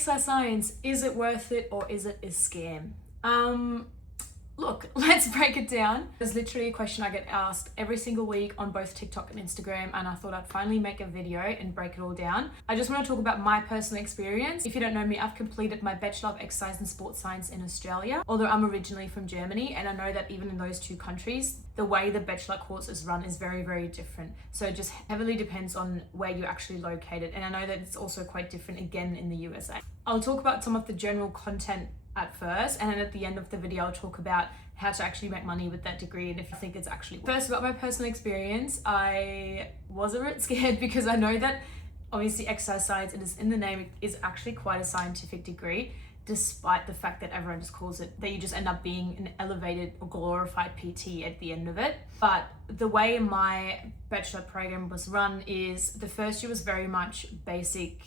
exercise science, is it worth it or is it a scam? Look, let's break it down. There's literally a question I get asked every single week on both TikTok and Instagram, and I thought I'd finally make a video and break it all down. I just want to talk about my personal experience. If you don't know me, I've completed my Bachelor of Exercise and Sports Science in Australia, although I'm originally from Germany, and I know that even in those two countries, the way the bachelor course is run is very, very different. So it just heavily depends on where you're actually located. And I know that it's also quite different again in the USA. I'll talk about some of the general content at first, and then at the end of the video I'll talk about how to actually make money with that degree and if you think it's actually. First, about my personal experience, I was a bit scared because I know that obviously exercise science, it is in the name, is actually quite a scientific degree, despite the fact that everyone just calls it that you just end up being an elevated or glorified PT at the end of it. But the way my bachelor program was run is the first year was very much basic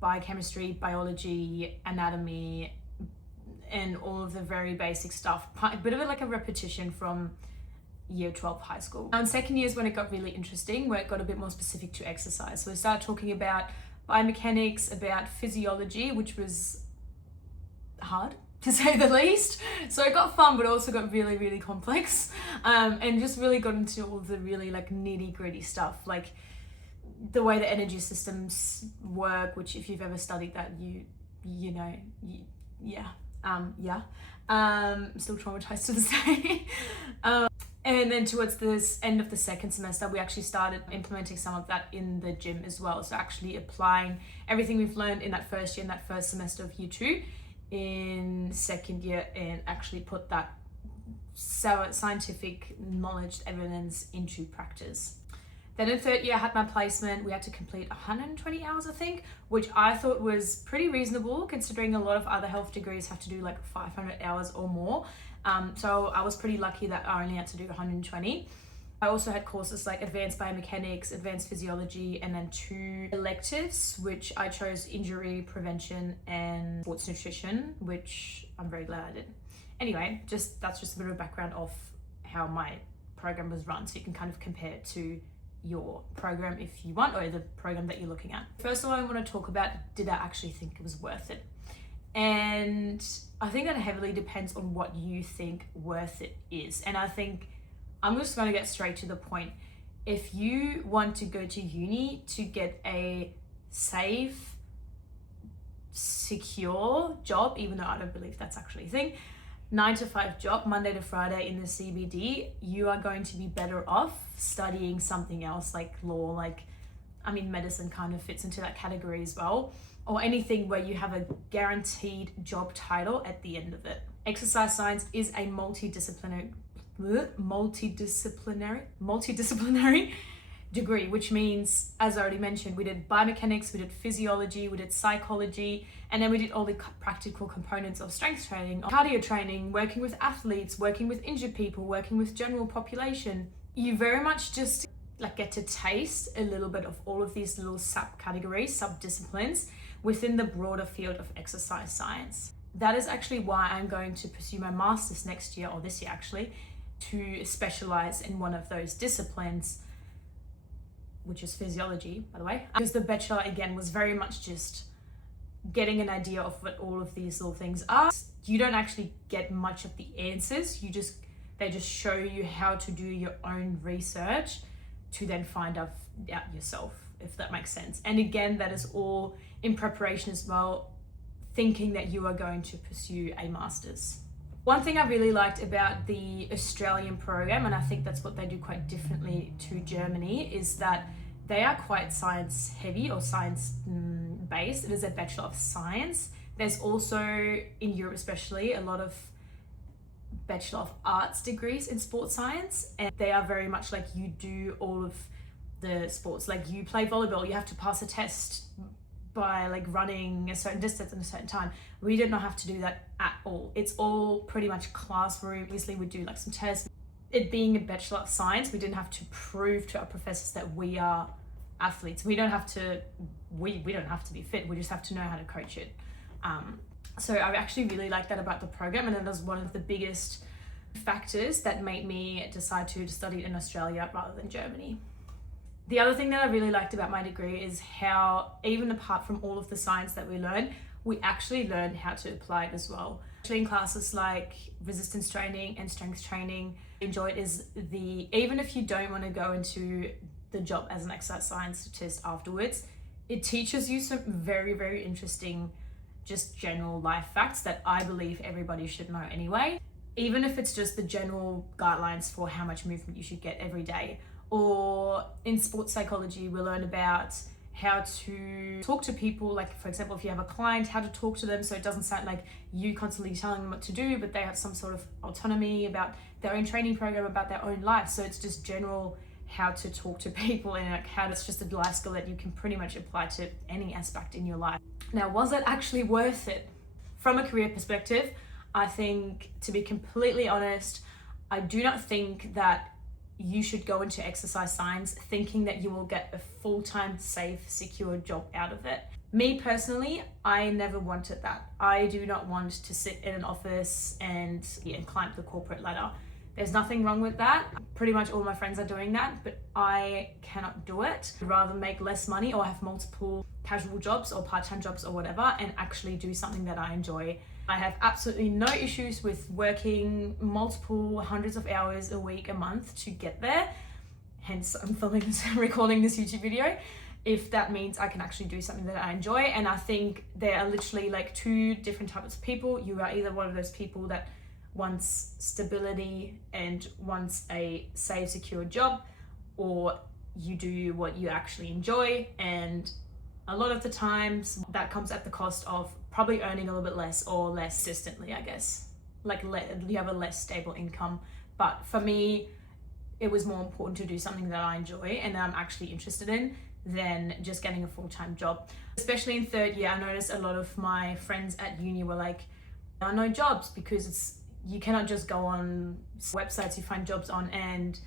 biochemistry, biology, anatomy, and all of the very basic stuff, a bit of it like a repetition from year 12 high school. Now in second year is when it got really interesting, where it got a bit more specific to exercise. So we started talking about biomechanics, about physiology, which was hard to say the least. So it got fun, but also got really, really complex, and just really got into all the really like nitty gritty stuff, like the way the energy systems work, which if you've ever studied that, I'm still traumatized to this day. And then towards this end of the second semester, we actually started implementing some of that in the gym as well. So actually applying everything we've learned in that first year, in that first semester of year 2 in second year, and actually put that scientific knowledge, evidence into practice. Then in third year, I had my placement. We had to complete 120 hours, I think, which I thought was pretty reasonable considering a lot of other health degrees have to do like 500 hours or more. So I was pretty lucky that I only had to do 120. I also had courses like advanced biomechanics, advanced physiology, and then 2 electives, which I chose injury prevention and sports nutrition, which I'm very glad I did. Anyway, that's just a bit of a background of how my program was run, so you can kind of compare it to your program if you want, or the program that you're looking at. First of all, I want to talk about, did I actually think it was worth it? And I think that heavily depends on what you think worth it is. And I think I'm just going to get straight to the point. If you want to go to uni to get a safe, secure job, even though I don't believe that's actually a thing, 9 to 5 job, Monday to Friday in the CBD, you are going to be better off studying something else like law, medicine kind of fits into that category as well, or anything where you have a guaranteed job title at the end of it. Exercise science is a multidisciplinary degree, which means, as I already mentioned, we did biomechanics, we did physiology, we did psychology, and then we did all the practical components of strength training, cardio training, working with athletes, working with injured people, working with general population. You very much just get to taste a little bit of all of these little subcategories, subdisciplines within the broader field of exercise science. That is actually why I'm going to pursue my master's next year, or this year actually, to specialize in one of those disciplines, which is physiology, by the way. Because the bachelor, again, was very much just getting an idea of what all of these little things are. You don't actually get much of the answers. They just show you how to do your own research to then find out yourself, if that makes sense. And again, that is all in preparation as well, thinking that you are going to pursue a master's. One thing I really liked about the Australian program, and I think that's what they do quite differently to Germany, is that they are quite science heavy or science based. It is a Bachelor of Science. There's also, in Europe especially, a lot of Bachelor of Arts degrees in sports science, and they are very much like you do all of the sports. Like you play volleyball, you have to pass a test by running a certain distance in a certain time. We did not have to do that at all. It's all pretty much classroom. Obviously we do some tests. It being a Bachelor of Science, we didn't have to prove to our professors that we are athletes. We don't have to be fit. We just have to know how to coach it. So I actually really like that about the program, and it was one of the biggest factors that made me decide to study in Australia rather than Germany. The other thing that I really liked about my degree is how, even apart from all of the science that we learn, we actually learn how to apply it as well. Especially in classes like resistance training and strength training, enjoy it is even if you don't want to go into the job as an exercise scientist afterwards, it teaches you some very, very interesting, just general life facts that I believe everybody should know anyway. Even if it's just the general guidelines for how much movement you should get every day. Or in sports psychology, we learn about how to talk to people, like for example, if you have a client, how to talk to them so it doesn't sound like you constantly telling them what to do, but they have some sort of autonomy about their own training program, about their own life. So it's just general how to talk to people, and like how it's just a life skill that you can pretty much apply to any aspect in your life. Now, was it actually worth it? From a career perspective, I think, to be completely honest, I do not think that you should go into exercise science thinking that you will get a full-time, safe, secure job out of it. Me personally, I never wanted that. I do not want to sit in an office and climb the corporate ladder. There's nothing wrong with that. Pretty much all my friends are doing that, but I cannot do it. I'd rather make less money or have multiple casual jobs or part-time jobs or whatever and actually do something that I enjoy. I have absolutely no issues with working multiple hundreds of hours a week, a month to get there. Hence, I'm recording this YouTube video. If that means I can actually do something that I enjoy. And I think there are literally like two different types of people. You are either one of those people that wants stability and wants a safe, secure job, or you do what you actually enjoy. And a lot of the times that comes at the cost of probably earning a little bit less or less consistently, I guess. Like you have a less stable income. But for me, it was more important to do something that I enjoy and that I'm actually interested in than just getting a full-time job. Especially in third year, I noticed a lot of my friends at uni were like, there are no jobs, because you cannot just go on websites you find jobs on and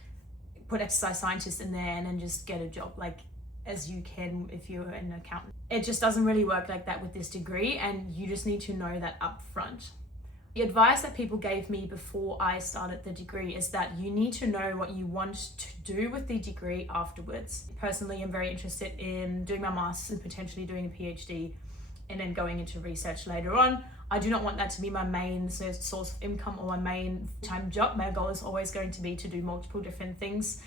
put exercise scientist in there and then just get a job like as you can if you're an accountant. It just doesn't really work like that with this degree, and you just need to know that up front. The advice that people gave me before I started the degree is that you need to know what you want to do with the degree afterwards. Personally, I'm very interested in doing my master's and potentially doing a PhD and then going into research later on. I do not want that to be my main source of income or my main time job. My goal is always going to be to do multiple different things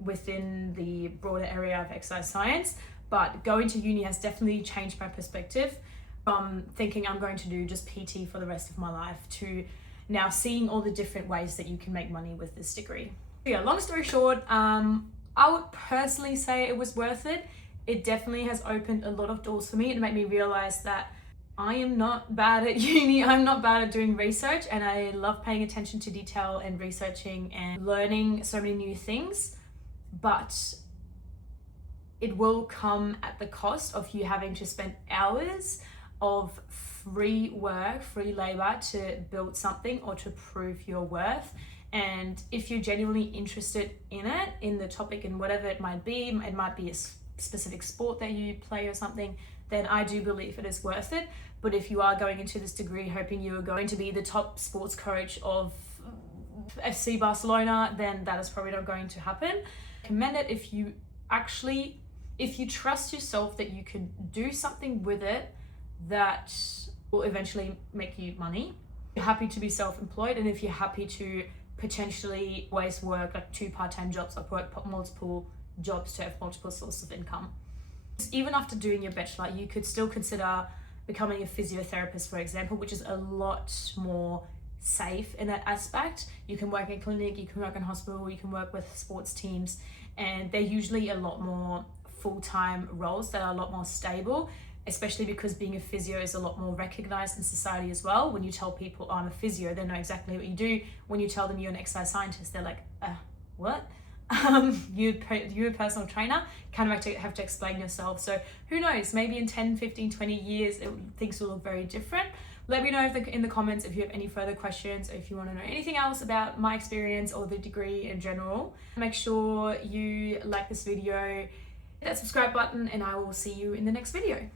within the broader area of exercise science. But going to uni has definitely changed my perspective from thinking I'm going to do just PT for the rest of my life to now seeing all the different ways that you can make money with this degree. Yeah, long story short, I would personally say it was worth it. It definitely has opened a lot of doors for me and made me realize that I am not bad at uni. I'm not bad at doing research, and I love paying attention to detail and researching and learning so many new things. But it will come at the cost of you having to spend hours of free work, free labor to build something or to prove your worth. And if you're genuinely interested in it, in the topic and whatever it might be a specific sport that you play or something, then I do believe it is worth it. But if you are going into this degree hoping you are going to be the top sports coach of FC Barcelona, then that is probably not going to happen. I recommend it if you trust yourself that you can do something with it that will eventually make you money. You're happy to be self-employed, and if you're happy to potentially always work like 2 part-time jobs or work multiple jobs to have multiple sources of income. Even after doing your bachelor, you could still consider becoming a physiotherapist, for example, which is a lot more safe in that aspect. You can work in a clinic, you can work in a hospital, you can work with sports teams, and they're usually a lot more full-time roles that are a lot more stable, especially because being a physio is a lot more recognized in society as well. When you tell people, oh, I'm a physio, they know exactly what you do. When you tell them you're an exercise scientist, they're like, what? You're a personal trainer, kind of have to explain yourself. So who knows, maybe in 10, 15, 20 years, things will look very different. Let me know in the comments if you have any further questions, or if you want to know anything else about my experience or the degree in general. Make sure you like this video, hit that subscribe button, and I will see you in the next video.